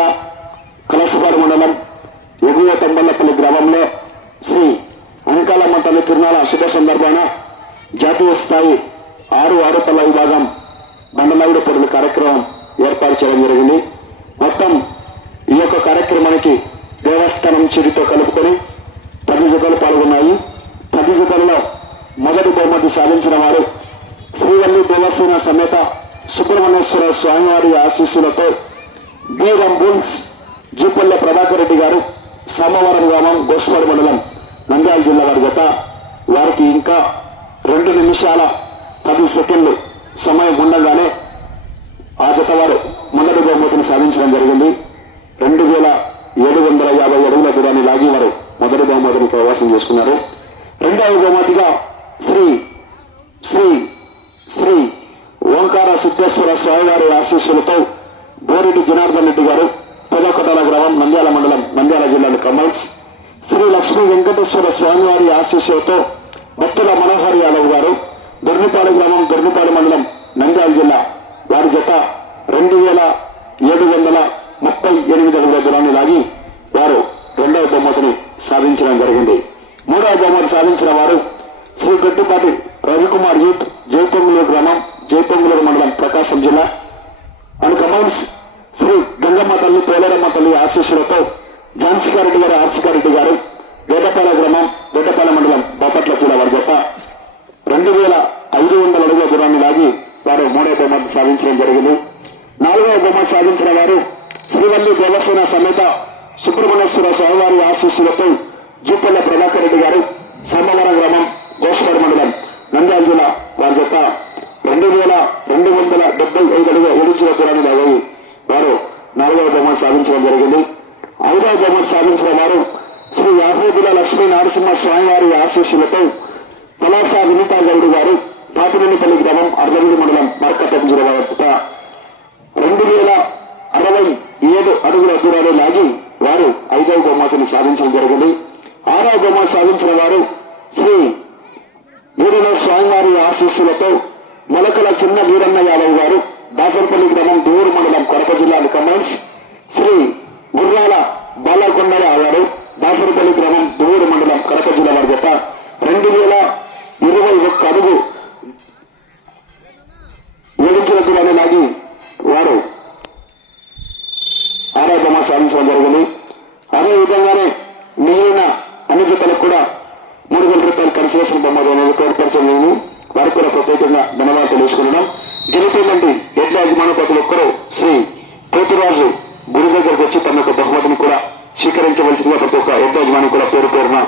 జిల్లా కలసపాడు మండలం ఎగువ తంబల్లపల్లి గ్రామంలో శ్రీ అంకాలమ్మ తల్లి తిరునాళ శుభ సందర్భాన జాతీయ స్థాయి 6 ఆరుపల్ల విభాగం బండలావిడ పొడుల కార్యక్రమం ఏర్పాటు చేయడం జరిగింది. మొత్తం ఈ యొక్క కార్యక్రమానికి దేవస్థానం చిరితో కలుపుకొని 10 జతలు పాల్గొన్నాయి. 10 జతలలో మొదటి బహుమతి సాధించిన వారు శ్రీవల్లి దేవసేన సమేత సుబ్రహ్మణ్యేశ్వర స్వామివారి ఆశీస్సులతో బి రంబుల్స్ జూపల్లె ప్రభాకర్ రెడ్డి గారు, సోమవారం గ్రామం గోస్పాడు మండలం నంద్యాల జిల్లా వారి జత. వారికి ఇంకా 2 నిమిషాల 10 సెకండ్లు సమయం ఉండగానే ఆ జత వారు మొదటి బహుమతిని సాధించడం జరిగింది. 2750 అడుగుల దూరాన్ని లాగి వారు మొదటి బహుమతిని కైవసం చేసుకున్నారు. రెండవ బహుమతిగా శ్రీ శ్రీ శ్రీ ఓంకార సిద్ధేశ్వర స్వామివారి ఆశీస్సులతో బోరెడ్డి జనార్దన్ రెడ్డి గారు, పెదకొట్టాల గ్రామం నంద్యాల మండలం నంద్యాల జిల్లాలో కమల్స్, శ్రీ లక్ష్మీ వెంకటేశ్వర స్వామివారి ఆశీస్సులతో భక్తుల మనోహర్ యాదవ్ గారు, దొర్నిపాడు గ్రామం దొర్నిపాడు మండలం నంద్యాల జిల్లా వారి జత 2738 అడుగుల దూరాన్ని లాగి వారు రెండవ బహుమతిని సాధించడం జరిగింది. మూడవ బహుమతి సాధించిన వారు శ్రీ గొట్టుపాటి రవికుమార్ యూత్, జైపొంగులూరు గ్రామం జైపొంగులూరు మండలం ప్రకాశం జిల్లా అండ్ కమౌన్స్ శ్రీ గంగమ్మ తల్లి పోలేరమ్మ తల్లి ఆశీస్సులతో ఝాన్సీకారెడ్డి గారు, ఆర్సికారెడ్డి గారు, గేటపాల గ్రామం గేటపాల మండలం బాపట్ల జిల్లా వారి జత 2500 అడుగుల దూరాన్ని లాగి వారు మూడవ బహుమతి సాధించడం జరిగింది. నాలుగవ బహుమతి సాధించిన వారు శ్రీవల్లి దేవసేన సమేత సుబ్రహ్మణ్యేశ్వర స్వామివారి ఆశీస్సులతో జూపల్లె ప్రభాకర్ రెడ్డి గారు, సోమవారం గ్రామం గోస్పాడు మండలం నంద్యాల జిల్లా వారి జత 2275 అడుగుల 7 దూరాన్ని లాగి వారు 4వ బహుమతి సాధించడం జరిగింది. 5వ బహుమతి సాధించిన వారు శ్రీ యాహూదుల లక్ష్మీ నరసింహ స్వామివారి ఆశీస్సులతో పలాస వినీతా గౌడ్ గారు, పాపినేనిపల్లి గ్రామం అర్ధవీడి మండలం మార్కటం జిల్లా వారి జత 2067 అడుగుల దూరాన్ని లాగి వారు 5వ బహుమతిని సాధించడం జరిగింది. 6వ బహుమతి సాధించిన వారు శ్రీ వీరలో స్వామివారి ఆశీస్సులతో మొలకల చిన్న వీరన్న యాదవ్ గారు, దాసరపల్లి గ్రామం దూరు మండలం కడప జిల్లా కమల్స్, శ్రీ గుర్రాల బాలకొండల గారు, దాసరపల్లి గ్రామం దూరు మండలం కడప జిల్లా వారి జత 2021 అడుగు 7 దూరాన్ని లాగి వారు 6వ బహుమతి సాధించడం జరిగింది. అదేవిధంగానే మిగిలిన అన్ని జతలకు కూడా 3000 రూపాయలు కన్సలేషన్ బహుమతి అనేది ఏర్పరచలేదు. వారికి కూడా ప్రత్యేకంగా ధన్యవాదాలు తెలుసుకున్నాం. గెలుపుందండి ఎడ్ల యజమాని ప్రతి ఒక్కరూ శ్రీ పోతురాజు గుడి దగ్గరకు వచ్చి తమ యొక్క బహుమతిని కూడా స్వీకరించవలసిందిగా ప్రతి ఒక్క ఎడ్ల యజమాని కూడా పేరు పేరున